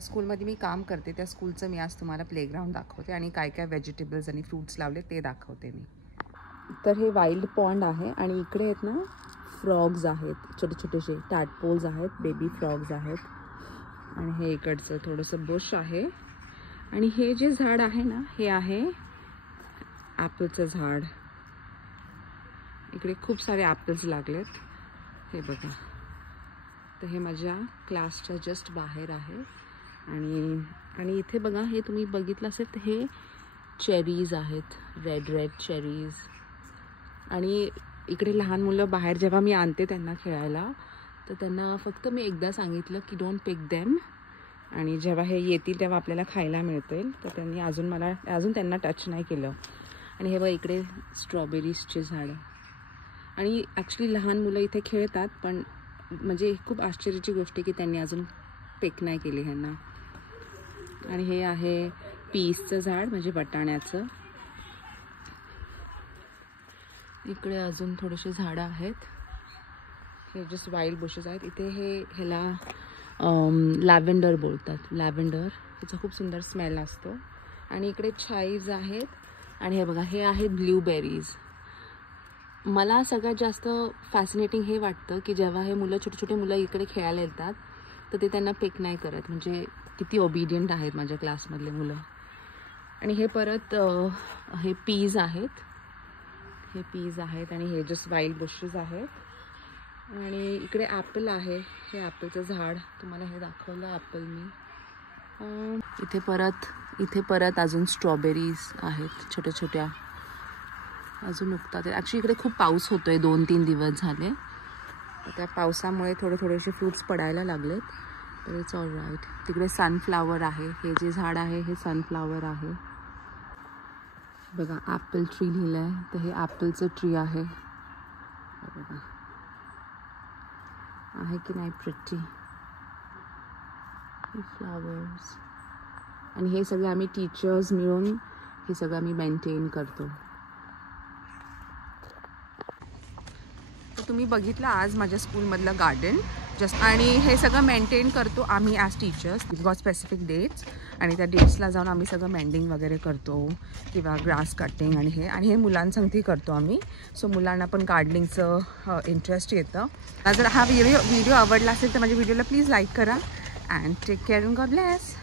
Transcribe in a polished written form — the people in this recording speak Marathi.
स्कूलमध्ये मी काम करते त्या स्कूलचं मी आज तुम्हाला प्लेग्राऊंड दाखवते आणि काय काय व्हेजिटेबल्स आणि फ्रूट्स लावले ते दाखवते मी. तर हे वाईल्ड पॉन्ड आहे आणि इकडे आहेत ना फ्रॉग्स आहेत, छोटे छोटेसे टॅडपोल्स आहेत, बेबी फ्रॉग्स आहेत. आणि हे इकडचं थोडंसं बुश आहे. आणि हे जे झाड आहे ना हे आहे ॲपलचं झाड. इकडे खूप सारे ॲपल्स लागलेत, हे बघा. तर हे माझ्या क्लासच्या जस्ट बाहेर आहे. आणि इथे बघा, हे तुम्ही बघितलं असेल तर हे चेरीज आहेत, रेड चेरीज. आणि इकडे लहान मुलं बाहेर जेव्हा मी आणते त्यांना खेळायला, तर त्यांना फक्त मी एकदा सांगितलं की डोंट पिक देम, आणि जेव्हा हे येतील तेव्हा आपल्याला खायला मिळतील. तर त्यांनी अजून त्यांना टच नाही केलं. आणि हे बघा इकडे स्ट्रॉबेरीजचे झाडं. आणि ॲक्च्युली लहान मुलं इथे खेळतात, पण म्हणजे खूप आश्चर्याची गोष्ट आहे की त्यांनी अजून पिक नाही केली ह्यांना. आणि हे आहे पीसचं झाड, म्हणजे वाटाण्याचं. इकडे अजून थोडेसे झाडं आहेत, हे जस्ट वाईल्ड बुशेस आहेत. इथे ह्याला लॅव्हेंडर बोलतात, लॅव्हेंडर. ह्याचा खूप सुंदर स्मेल असतो. आणि इकडे छाईज आहेत. आणि हे बघा, हे आहेत ब्ल्यूबेरीज. मला सगळ्यात जास्त फॅसिनेटिंग हे वाटतं की जेव्हा हे छोटे मुलं इकडे खेळायला येतात तर ते त्यांना पिक नाही करत, म्हणजे किती ओबिडियंट आहेत माझ्या क्लासमधले मुलं. आणि हे परत हे पीज आहेत, आणि हे जस्ट वाईल्ड बुशेस आहेत. आणि इकडे ॲपल आहे, हे ॲपलचं झाड तुम्हाला हे दाखवलं ॲपल मी. इथे परत अजून स्ट्रॉबेरीज आहेत, छोट्या छोट्या अजून उगतात. ॲक्च्युली इकडे खूप पाऊस होतोय, 2-3 दिवस झाले. त्या पावसामुळे थोडेसे फ्रूट्स पडायला लागलेत, तर इट्स ऑल राईट. तिकडे सनफ्लावर आहे, हे जे झाड आहे हे सनफ्लावर आहे. बघा ॲपल ट्री लिहिलं आहे, तर हे ॲपलचं ट्री आहे. बघा आहे की नाही प्रिटी फ्लावर्स. आणि हे सगळं आम्ही टीचर्स मिळून हे सगळं आम्ही मेंटेन करतो. तर तुम्ही बघितलं आज माझ्या स्कूलमधलं गार्डन आणि हे सगळं मेंटेन करतो आम्ही as teachers. We got specific dates, आणि त्या डेट्सला जाऊन आम्ही सगळं मेंडिंग वगैरे करतो, किंवा ग्रास कटिंग आणि हे मुलांसंगती करतो आम्ही. सो मुलांना पण गार्डनिंगचं इंटरेस्ट येतं. जर हा व्हिडिओ आवडला असेल तर माझ्या व्हिडिओला प्लीज लाईक करा. And take care and God bless.